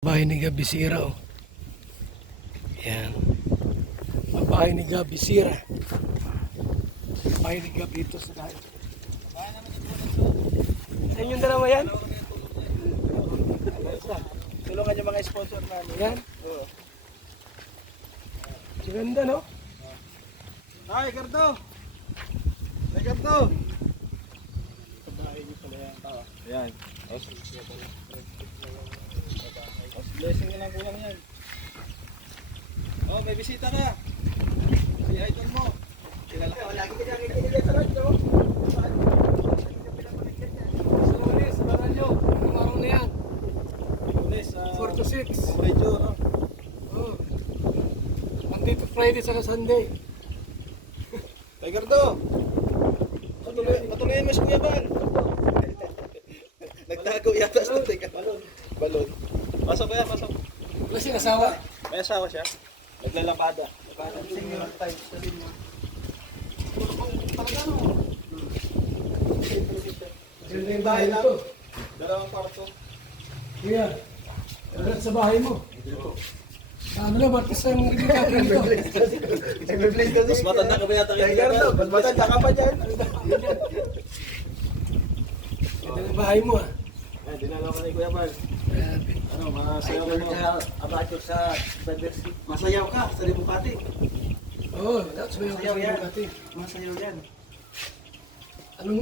Bahay ni Gabi Sira, oh. Yan. Ang bahay ni Gabi Sira. Bahay ni Gabi ito sa dahil. Sa inyong dalawa yan? Tulungan yung mga sponsor namin. Yan. Oo. Maganda, no? Ay, Gardo! Ay, Gardo! Sa bahay niyo pala yan. Ayan. Blessing na lang kulang yan. Oh, may bisita ka. Si idol mo. Kilala ka. Lagi ka dyan sa radyo. Sa Lunes, abangan nyo. Ang araw na yan. Lunes, 4 to 6. radyo, no? Oh. Monday to Friday, saka Sunday. Ay, Gardo! Patuloyin mo si Kuya Bal. Nagtago yata sa teka. Balon. Pasok ba yan? Pasok. Wala siyang asawa. May asawa siya. Naglalabada. Senior type. Sabihin mo. Talaga, no? Ganda yung bahay na to. Dalawang kwarto. Kuya, dalat sa bahay mo. Ano na, Martis ang nagkakaroon dito. Nagbe-play ka. Mas matanda ka ba yata kay Gardo? Mas matanda ka pa dyan. Ganda yung bahay mo, ah. Ay, dinalaw ka ni Kuya Bal. Grabe. Ano, masayaw ka mo. Abacho sa diversity. Masayaw ka sa Libukati. Oo, that's why Masayaw yan. ako. Masayaw yan. Anong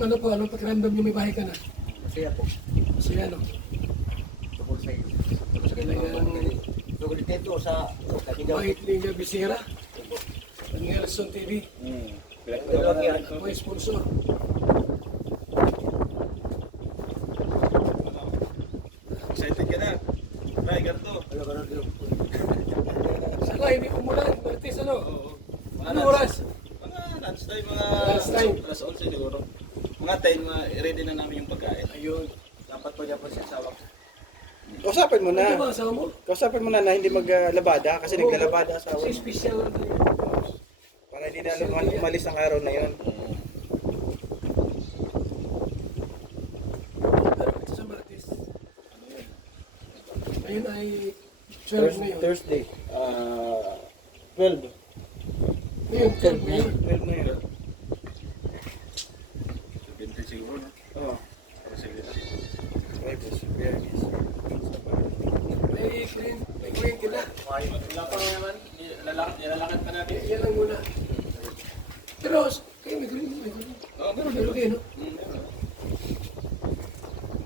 pakiramdam niyo may bahay ka na? Masaya po. Masaya, no? Tungkol sa iyo. Tungkol dito sa Kakigaw. Bahay ni Gabi Sira. Ang Nelson TV. Ako ay sponsor. Excited ka na. Bye, Gardo. Saka hindi umulan. Martis, ano? Ano Mga oras? lunchtime, Lunchtime. alas 11 siguro. Mga time, ready na namin yung pagkain. Ayun. Dapat pa niya pa siya sawak. Kausapin mo Ano na. ba asawa mo? Kausapin mo na na hindi maglabada kasi naglalabada asawa Kasi mo. special lang tayo. Para hindi na umalis ang araw na yun. Pero ito sa Martis. Ayun ay 12 ngayon. Thursday. 12. Ngayon, 12 ngayon. 12 na yun. 20 siguro na. Oo. Sige. Fridays, Biyernes. May kuryente na. Wala pa naman. Nilalakad pa natin. Yan lang muna. Pero, kayo may kuryente. Oo, meron Pero kayo, no?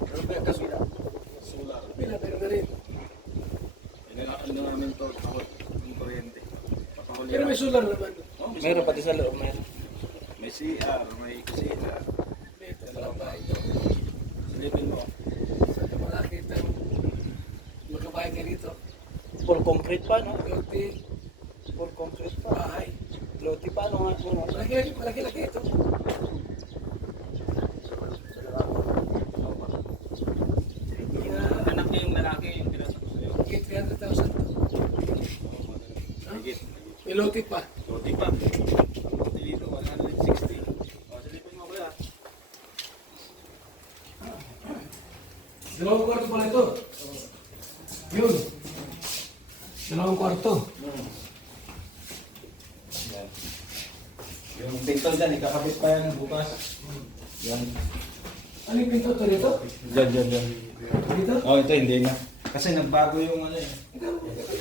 Pero ba yung kasula? Solar. Pila, pero na rin. Inilakad na namin to. Takot yung kuryente. Papahuli Pero may solar naman. Oh, Meron pati sa loob, meron. May CR, may kusina. Ito lang ba ito? Silipin mo. Sa kamalakita magkabahay ka dito. Full concrete pa, no? Lote, Full concrete pa. bahay. Loti pa, ano nga? Ano? Malaki-laki ito. Anak niya yung lalaki yung pinasok ko sa'yo. Okay, 300,000 to. Higit. May lote pa. Loti pa. Loti dito, 160. O, silipin mo kuya. Dalawang kwarto pala ito. Yun. Dalawang kwarto. Yan. Yung pinto dyan, ikakabit pa yan bukas. Yan. Ano yung pinto to dito? Dyan. Dito? Oh, ito hindi na. Kasi nagbago yung ano eh. Ito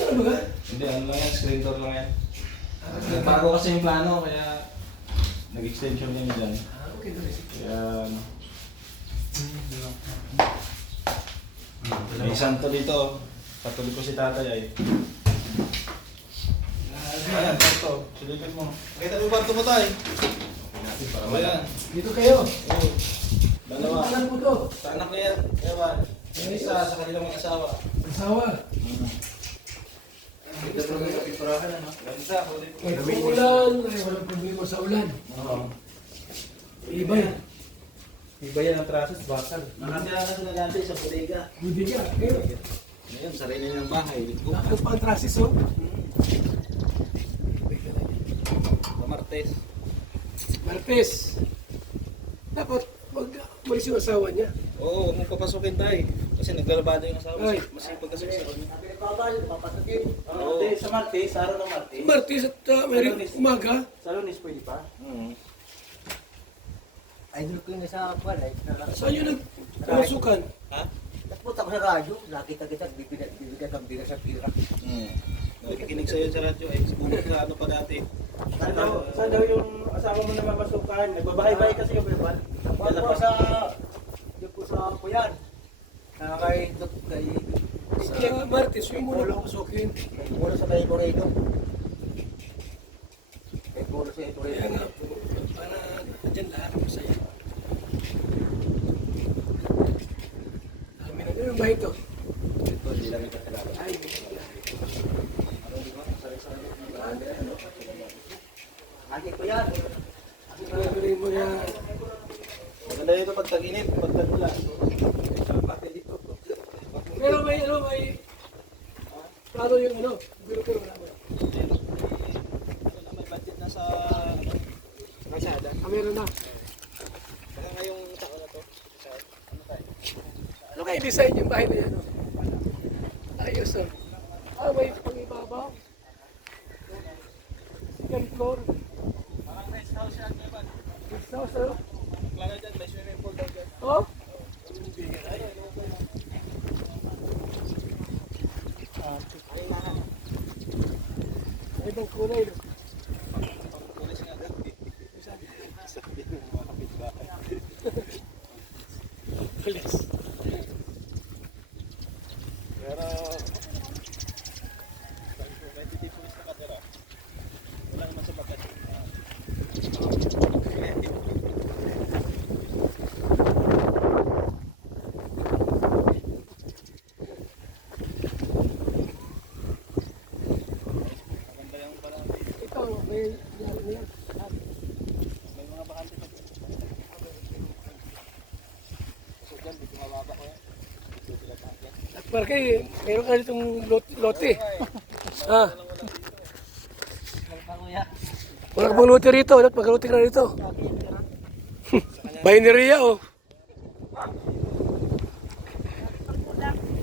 ano ba? Hindi, ano lang yan, screen door lang yan. Nagbago kasi yung plano, kaya nag-extension yan dyan. Okay, dali. Kaya ano. May santo dito. Patuloy ko si tatay ay. Ayan, kwarto. Silipin mo. Nakita mo yung kwarto mo tayo. Ayan. Dito kayo. Oo. Dalawa. Alam mo to. Sa anak niya yan. Kaya ba? Yung isa sa kanilang mga asawa. Asawa. Ito po yung kapiturahan, ano? Ganda, kulit. Kahit umulan, ay walang problema sa ulan. Oo. Iba yan. Iba yan ang trasos, bakal. Nakatira ka sa nagantay sa bodega. Hindi ka. Kayo. Ngayon, sarili ng bahay. Nakakot pa ang trasis, oh. Martes. Martes. Dapat mag-umalis yung asawa niya. Oo, huwag mong papasukin tayo. Kasi naglalabado yung asawa. Ay. Masipag kasi sa kanya. Oo. Sa Martes, araw ng Martes. Martis at may umaga. Sa Lunes pwede pa. Ay, doon ko yung nasa kwan ay. Saan yun nagpasukan? Ha? Nagpunta ko sa radyo, nakita kita, bibigat ang bigas sa pira. Nakikinig sa'yo sa radyo eh. Siguro sa ano pa dati. Saan daw yung asawa mo na mamasukan? Nagbabahay-bahay kasi yung Bebal. Tapos po sa, yung po sa Puyan. Kay, Sa Martis, yung muna papasukin. mula sa May Corredo. May mula sa Kaya Corredo. nga po, para dyan lahat masaya. Amin na ganun ba ito? Ito, hindi lang ito kilala. Ay, Ate ko yan. gagawin mo yan. Maganda dito pag tag-init, pag tag-ulan. Pero may plano yung pero wala mo. May budget na sa Kalsada. Meron na. baka ngayong taon na to. Sa ano tayo? Ano kayo design yung bahay na yan? Ayos oh. May pang-ibabaw. Second floor. Parang rest house yan, Evan. Guest house oh. Plano dyan, may swimming pool daw dyan. Oh? Ay, ibang kulay. No? Pulis nga daw. Sabi ng mga kapitbahay. Pulis. Pero, may titipulis na katira. Wala naman sa bagat. Maganda yung parang Ito, may lalo na yan. may mga bakante pa. So dyan, dito mababa ko yan. Dito sila paakyat. At para kayo, meron ka ditong lote. Ah, wala ka bang lote rito? Dapat magkalote ka na rito. Binary oh.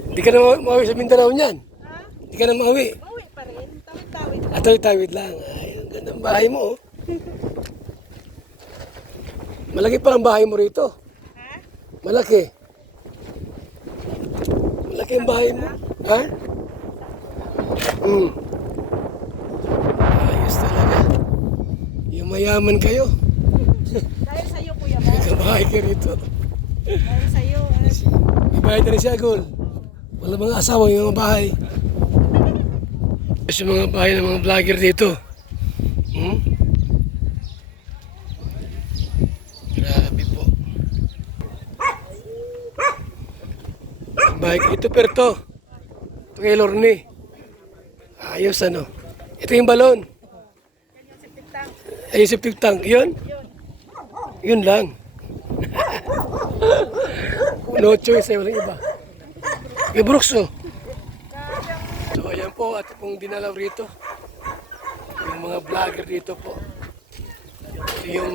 Hindi ka na mauwi sa Mindanao niyan. Hindi ka na mauwi. Uwi pa rin. Tawid-tawid. At tawid-tawid lang. Ay, ang ganda ng bahay mo. Oh. Malaki pa ang bahay mo rito. Ha? Malaki. Malaki ang bahay mo. Ha? Ayos talaga. Yung mayaman kayo. Dahil sa'yo, Kuya Mo. May bahay ka rito. Dahil sa'yo. May bahay na rin siya, Gol. Wala mga asawa yung mga bahay. Yung mga bahay ng mga vlogger dito. Grabe po. Ang bahay ko ito, Perto. Ito kay Lorne. Ayos ano. Ito yung balon. Yan yung septic tank. Ay, yung septic tank. Yun? Yun lang. No choice, walang iba. Yung Brooks, oh. So, ayan po, at pong dinalaw rito. Yung mga vlogger dito po. Ito yung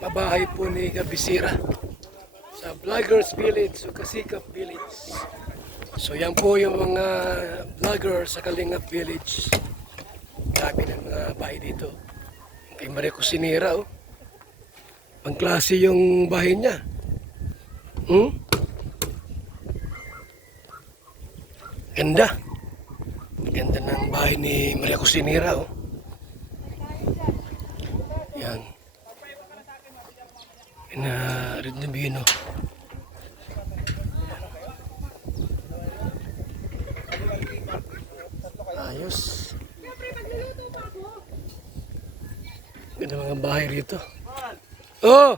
pabahay po ni Gabisira sa Vloggers Village, o Kasikap Village. So, yan po yung mga vlogger sa Kalingap Village. Dami ng mga bahay dito. Kay Maria Cusinera, oh. Pangklase yung bahay niya. Ganda. Ganda ng bahay ni Maria Cusinera, oh. Yan. Red na bino. Ayos. Ganda mga bahay rito. Oh!